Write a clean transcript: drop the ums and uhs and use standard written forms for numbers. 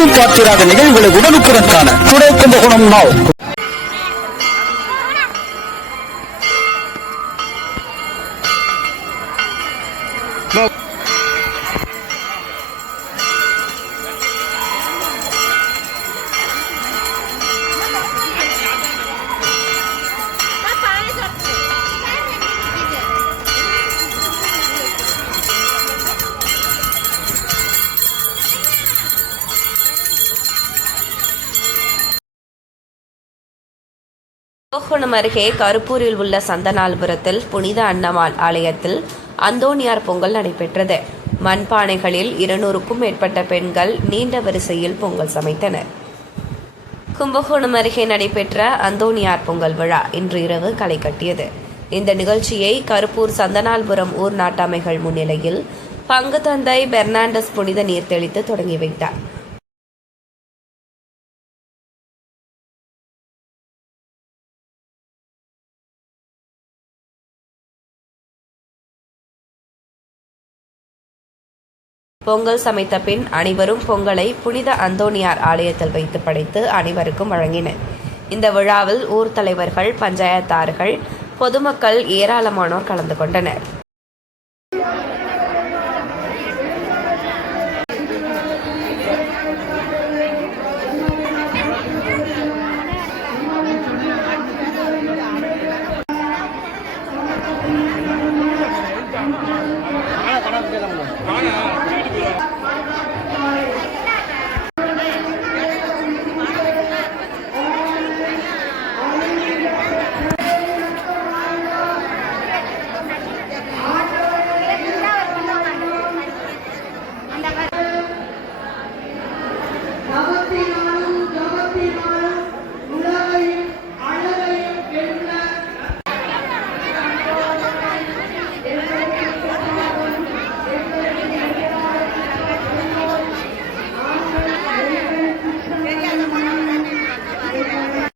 எங்கும் பார்த்திராத நிகழ்வுகளை உடனுக்குடன் காண டுடே கும்பகோணம் நாவ். கும்பகோணம் அருகே கருப்பூரில் உள்ள சந்தனால்புரத்தில் புனித அன்னம்மாள் ஆலயத்தில் அந்தோணியார் பொங்கல் நடைபெற்றது. மண்பானைகளில் 200க்கும் மேற்பட்ட பெண்கள் நீண்ட வரிசையில் பொங்கல் சமைத்தனர். கும்பகோணம் அருகே நடைபெற்ற அந்தோணியார் பொங்கல் விழா இன்று இரவு களை கட்டியது. இந்த நிகழ்ச்சியை கருப்பூர் சந்தனால்புரம் ஊர் நாட்டாமைகள் முன்னிலையில் பங்கு தந்தை பெர்னாண்டஸ் புனித நீர் தெளித்து தொடங்கி வைத்தார். பொங்கல் சமைத்த பின் அனைவரும் பொங்கலை புனித அந்தோணியார் ஆலயத்தில் வைத்து படைத்து அனைவருக்கும் வழங்கினர். இந்த விழாவில் ஊர் தலைவர்கள், பஞ்சாயத்தார்கள், பொதுமக்கள் ஏராளமானோர் கலந்து கொண்டனர்.